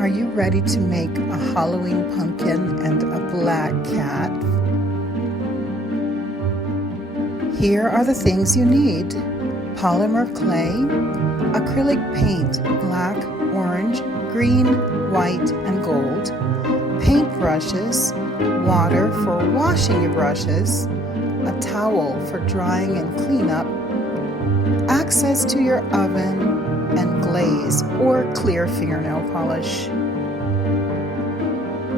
Are you ready to make a Halloween pumpkin and a black cat? Here are the things you need: polymer clay, acrylic paint, black, orange, green, white, and gold, paint brushes, water for washing your brushes, a towel for drying and cleanup, access to your oven, and glaze or clear fingernail polish.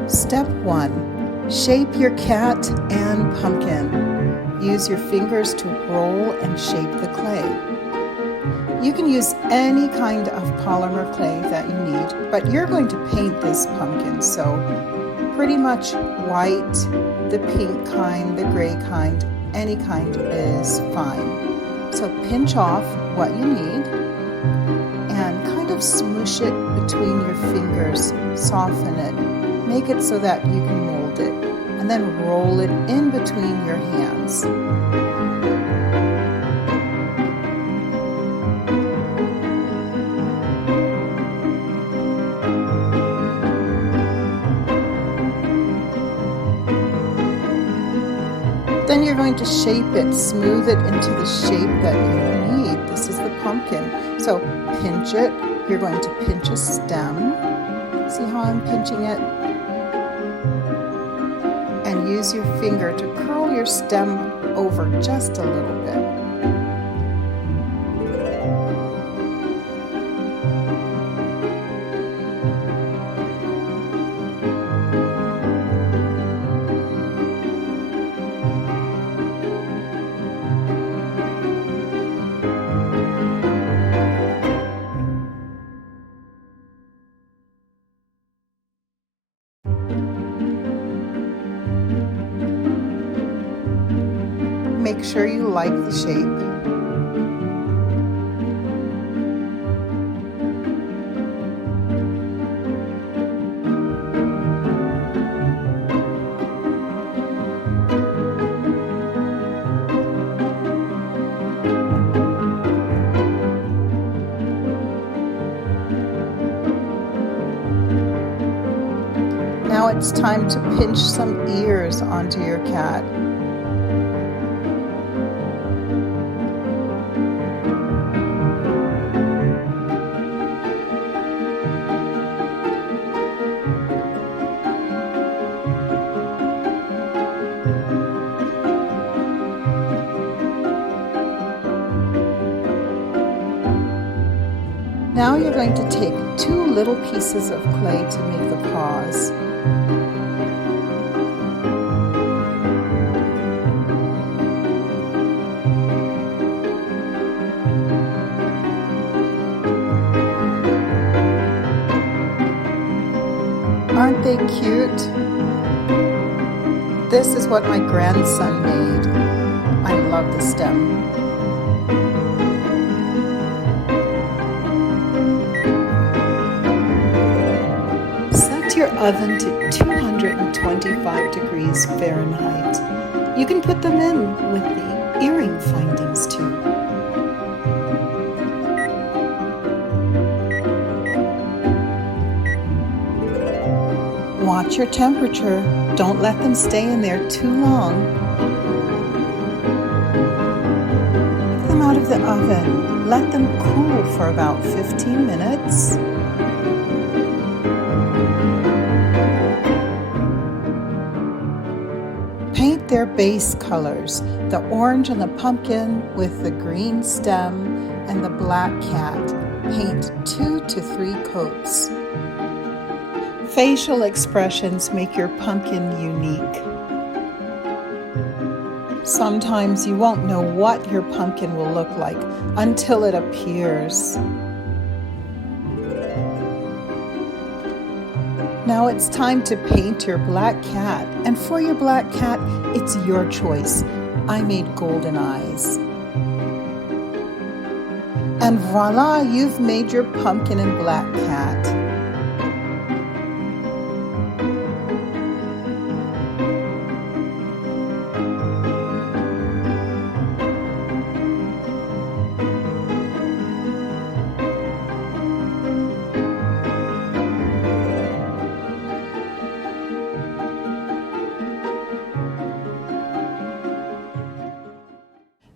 Step 1. Shape your cat and pumpkin. Use your fingers to roll and shape the clay. You can use any kind of polymer clay that you need, but you're going to paint this pumpkin, so pretty much white, the pink kind, the gray kind, any kind is fine. So pinch off what you need and kind of smoosh it between your fingers, soften it, make it so that you can mold it, and then roll it in between your hands. Then you're going to shape it, smooth it into the shape that you need. This is the pumpkin. So pinch it. You're going to pinch a stem. See how I'm pinching it? And use your finger to curl your stem over just a little bit. Make sure you like the shape. Now it's time to pinch some ears onto your cat. Now you're going to take 2 little pieces of clay to make the paws. Aren't they cute? This is what my grandson made. I love the stem. Your oven to 225 degrees Fahrenheit. You can put them in with the earring findings too. Watch your temperature. Don't let them stay in there too long. Take them out of the oven. Let them cool for about 15 minutes. Paint their base colors, the orange on the pumpkin with the green stem and the black cat. Paint 2 to 3 coats. Facial expressions make your pumpkin unique. Sometimes you won't know what your pumpkin will look like until it appears. Now it's time to paint your black cat, and for your black cat, it's your choice. I made golden eyes. And voila, you've made your pumpkin and black cat.